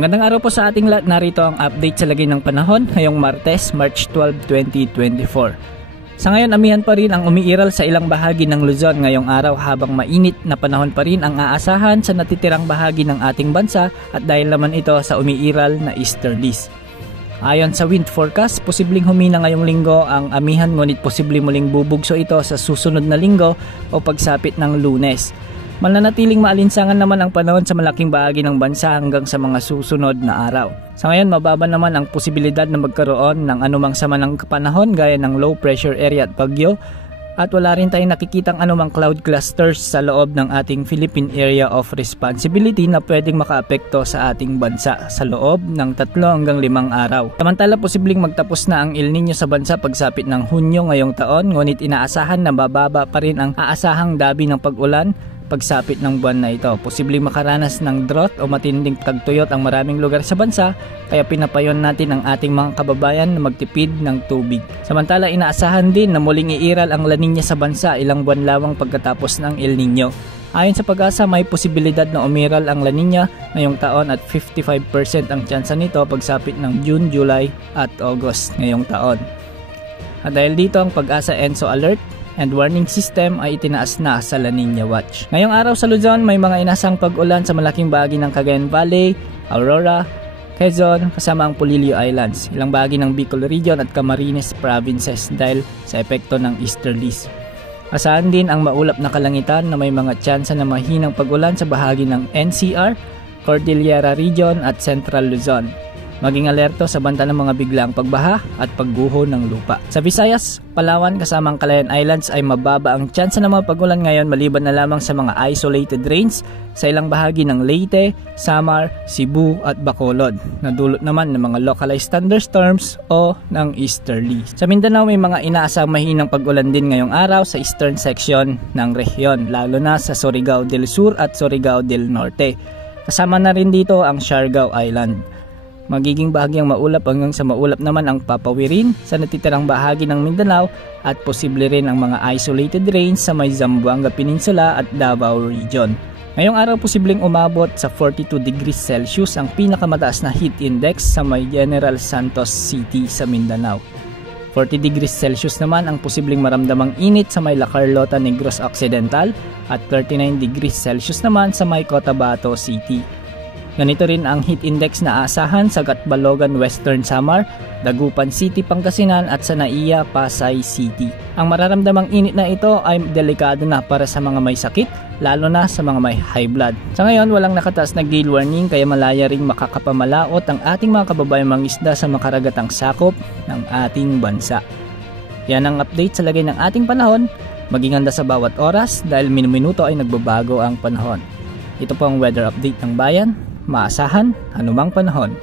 Magandang araw po sa ating lahat. Narito ang update sa lagay ng panahon ngayong Martes, March 12, 2024. Sa ngayon, amihan pa rin ang umiiral sa ilang bahagi ng Luzon ngayong araw habang mainit na panahon pa rin ang aasahan sa natitirang bahagi ng ating bansa at dahil naman ito sa umiiral na easterlies. Ayon sa wind forecast, posibleng humina ngayong linggo ang amihan ngunit posibleng muling bubugso ito sa susunod na linggo o pagsapit ng Lunes. Mananatiling maalinsangan naman ang panahon sa malaking bahagi ng bansa hanggang sa mga susunod na araw. Sa ngayon, mababa naman ang posibilidad na magkaroon ng anumang sama ng panahon gaya ng low pressure area at bagyo at wala rin tayong nakikitang anumang cloud clusters sa loob ng ating Philippine Area of Responsibility na pwedeng makaapekto sa ating bansa sa loob ng 3 hanggang 5 araw. Samantala, posibleng magtapos na ang El Nino sa bansa pagsapit ng Hunyo ngayong taon, ngunit inaasahan na bababa pa rin ang aasahang dabi ng pag-ulan pagsapit ng buwan na ito. Posibleng makaranas ng drought o matinding tagtuyot ang maraming lugar sa bansa, kaya pinapayon natin ang ating mga kababayan na magtipid ng tubig. Samantala, inaasahan din na muling iiral ang La Nina sa bansa ilang buwan lamang pagkatapos ng El Nino. Ayon sa Pag-asa, may posibilidad na umiral ang La Nina ngayong taon at 55% ang tsansa nito pagsapit ng June, July at August ngayong taon. At dahil dito, ang Pag-asa ENSO Alert and warning system ay itinaas na sa La Nina Watch. Ngayong araw sa Luzon, may mga inasang pag-ulan sa malaking bahagi ng Cagayan Valley, Aurora, Quezon, kasama ang Polillo Islands, ilang bahagi ng Bicol Region at Camarines Provinces dahil sa epekto ng easterlies. Asahan din ang maulap na kalangitan na may mga tsansa na mahinang pag-ulan sa bahagi ng NCR, Cordillera Region at Central Luzon. Maging alerto sa banta ng mga biglang pagbaha at pagguho ng lupa. Sa Visayas, Palawan kasamang Calayan Islands ay mababa ang tsansa ng mga pag-ulan ngayon maliban na lamang sa mga isolated rains sa ilang bahagi ng Leyte, Samar, Cebu at Bacolod. Nadulot naman ng mga localized thunderstorms o ng easterly. Sa Mindanao may mga inaasang mahinang pag-ulan din ngayong araw sa eastern section ng rehiyon, lalo na sa Surigao del Sur at Surigao del Norte. Kasama na rin dito ang Siargao Island. Magiging bahagyang maulap hanggang sa maulap naman ang papawirin sa natitirang bahagi ng Mindanao at posible rin ang mga isolated rains sa may Zamboanga Peninsula at Davao Region. Ngayong araw posibleng umabot sa 42 degrees Celsius ang pinakamataas na heat index sa may General Santos City sa Mindanao. 40 degrees Celsius naman ang posibleng maramdamang init sa may La Carlota, Negros Occidental at 39 degrees Celsius naman sa may Cotabato City. Ganito rin ang heat index na aasahan sa Gatbalogan, Western Samar, Dagupan City, Pangasinan at sa Naiya, Pasay City. Ang mararamdamang init na ito ay delikado na para sa mga may sakit, lalo na sa mga may high blood. Sa ngayon, walang nakataas na gale warning kaya malaya ring makakapamalaot ang ating mga kababayang mangisda sa makaragatang sakop ng ating bansa. Yan ang update sa lagay ng ating panahon. Maging handa sa bawat oras dahil minuminuto ay nagbabago ang panahon. Ito po ang weather update ng bayan. Maasahan anumang panahon.